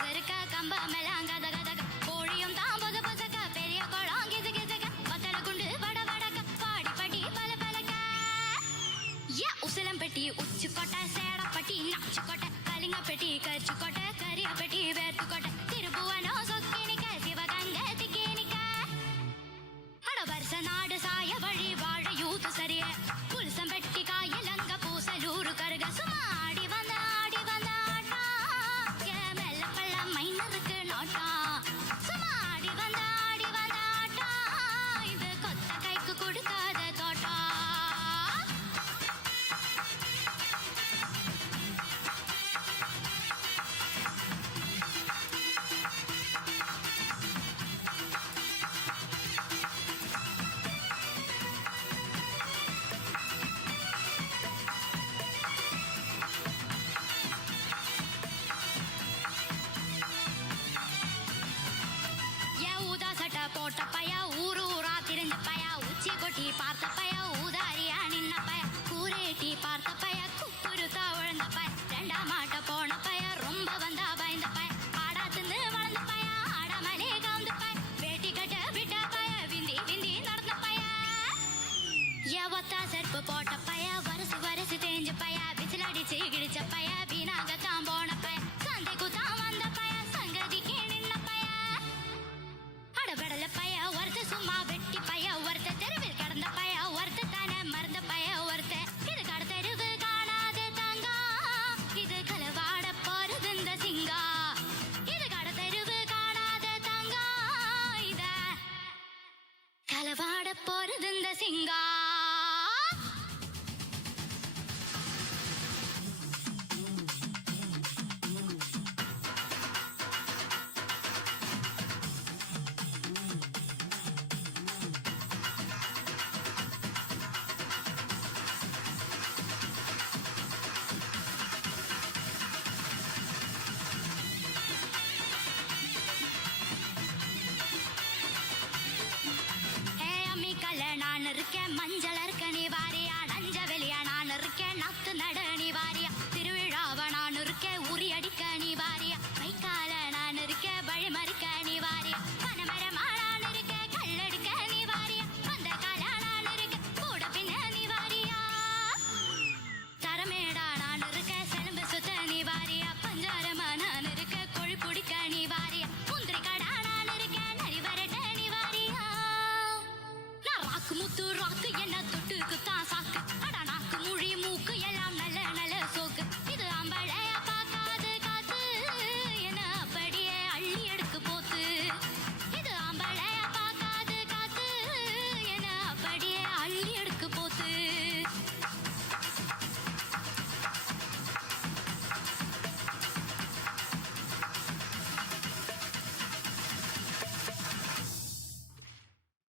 செருக்க கம்பமெல்லாம் கத கதக கோழியும் தான் பொத பொசக்க பெரிய குளம் கிசு கிசக வத்தல குண்டு வட வடக்க பாடி பட்டி பல பலக்க உசிலம்பட்டி உச்சுக்கோட்டை சேடப்பட்டி நாச்சுக்கோட்டை கலிங்கப்பட்டி கச்சுக்கோட்டை கரியப்பட்டி வேர்த்துக்கோட்டை திருப்புவனம் சொக்கினிக்க சிவகங்கை திக்கினிக்க அட வருஷ நாடு சாய வழி வாழ யூத்து சரிய புல்சம்பட்டி காயலங்க பூசலூரு கருக சும்மா ஆடி வந்த ஆட்டா மெல்ல பள்ள மைனருக்கு நோட்டா